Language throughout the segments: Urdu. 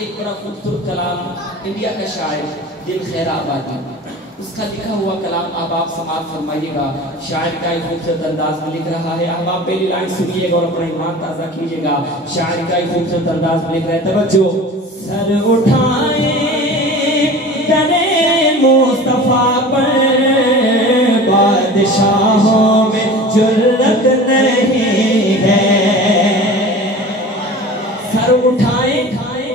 ایک بڑا خوبصورت کلام انڈیا کا شاعر دل خیر آبادی، اس کا لکھا ہوا کلام آپ سماعت فرمائیے گا. شاعر کا ایک خوبصورت انداز میں لکھ رہا ہے. آپ پہلی لائن سنیے گا اور اپنا ایمان تازہ کیجیے گا. شاعر کا ایک خوبصورت انداز میں لکھ رہا ہے. توجہ. سر اٹھائیں درے مصطفیٰ پر بادشاہوں میں جرت نہیں ہے. سر اٹھائیں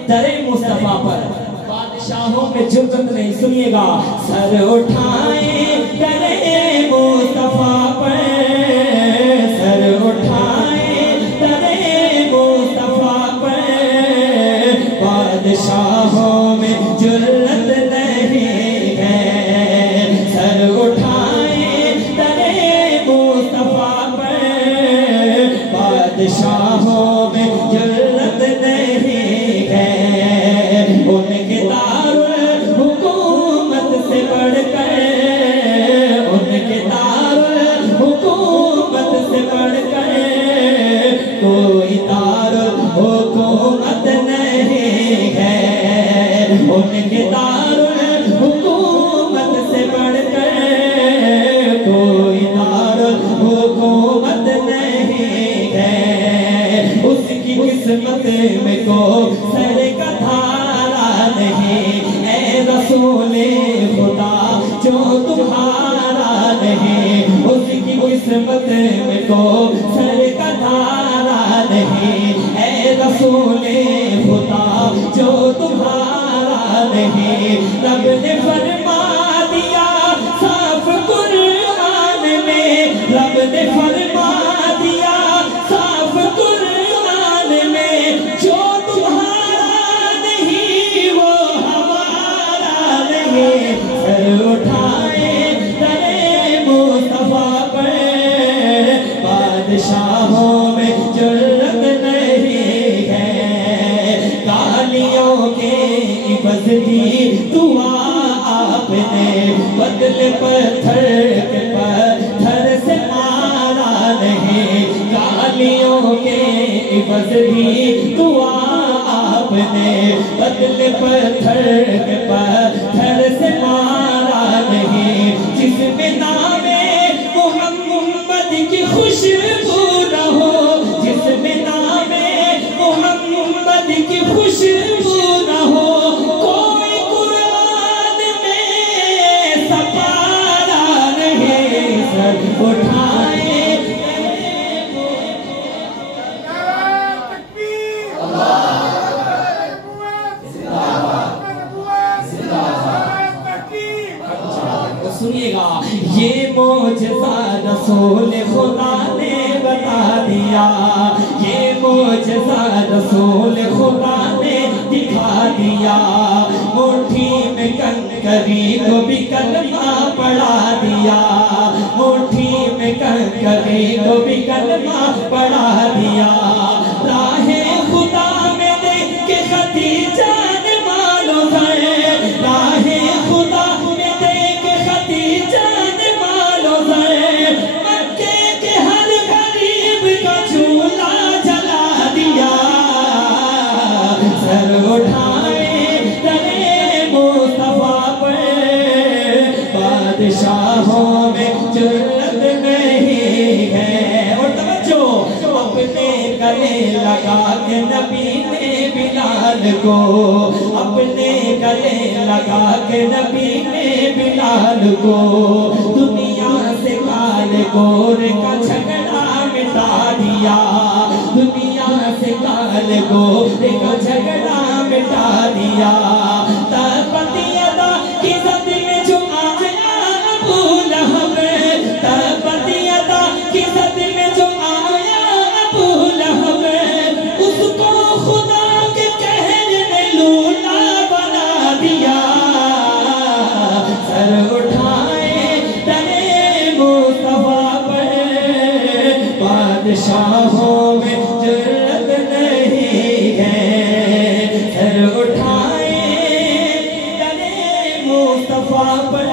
درے مصطفیٰ پر بادشاہوں میں جرت نہیں. سنیے گا. سر اٹھائیں درے مصطفیٰ پر، سر اٹھائیں درے مصطفیٰ پر بادشاہوں میں جرت نہیں ہے. سر اٹھائیں درے مصطفیٰ پر بادشاہوں میں جرت نہیں ہے. ان کے دارالحکومت سے بڑھ کر، ان کے دارالحکومت سے بڑھ کر کوئی دارالحکومت نہیں ہے. ان کے دارالحکومت سے بڑھ کر کوئی دارالحکومت نہیں ہے. اس کی قسمت میں کو سر کا دھارا نہیں. اے رسول خدا جو تمہارا نہیں، اس کی قسمت میں کو سر کا دھارا نہیں. اے رسول خدا جو تمہارا نہیں. رب نے فرما دیا صاف قرآن میں، رب نے فرما دیا صاف قرآن میں، جو تمہارا نہیں وہ ہمارا نہیں. سر اٹھائیں درے مصطفیٰ پر بادشاہوں میں جرت نہیں ہے. گالیوں کے عوض دی دعا آپ نے، بدل پتھر کے پتھر سے مارا نہیں. گالیوں کے عوض دی دعا آپ نے، بدل پتھر کے پتھر سے مارا نہیں. جس میں نام محمد کی خوشبو نہ ہو، جس میں نام محمد کی خوشبو نہ ہو، کوئی قرآن میں سپارا نہیں. سر اٹھائیں سنیے گا. یہ معجزہ رسول خدا نے بتا دیا، یہ معجزہ رسول خدا نے دکھا دیا. مٹھی میں کنکری کو بھی کلمہ پڑھا دیا، مٹھی میں کنکری کو بھی کلمہ پڑھا دیا. راہ خدا میں دیکھ کے ختیجہ نے معلوم ہے، راہ خدا میں دیکھ کے ختیجہ نے معلوم ہے. مکے کے ہر غریب کا چولہا جلا دیا. سر اٹھائیں درے مصطفیٰ پر بادشاہوں میں جرت نہیں ہے. اور توجہ. اپنے گلے لگا کے نبی نے بلال کو، اپنے گلے لگا کے نبی نے بلال کو دنیا سے کال گور کا جھگڑا مٹا دیا. دنیا سے کال گور کا جھگڑا مٹا دیا. تبت یدا کی زد میں جو آیا ابو لہب، تبت یدا کی زد میں جو آیا ابو لہب، اس کو خدا کے قہر نے لولا بنا دیا. سر اٹھائیں درے مصطفیٰ پر بادشاہوں میں جرت نہیں ہے. سر اٹھائیں درے مصطفیٰ پر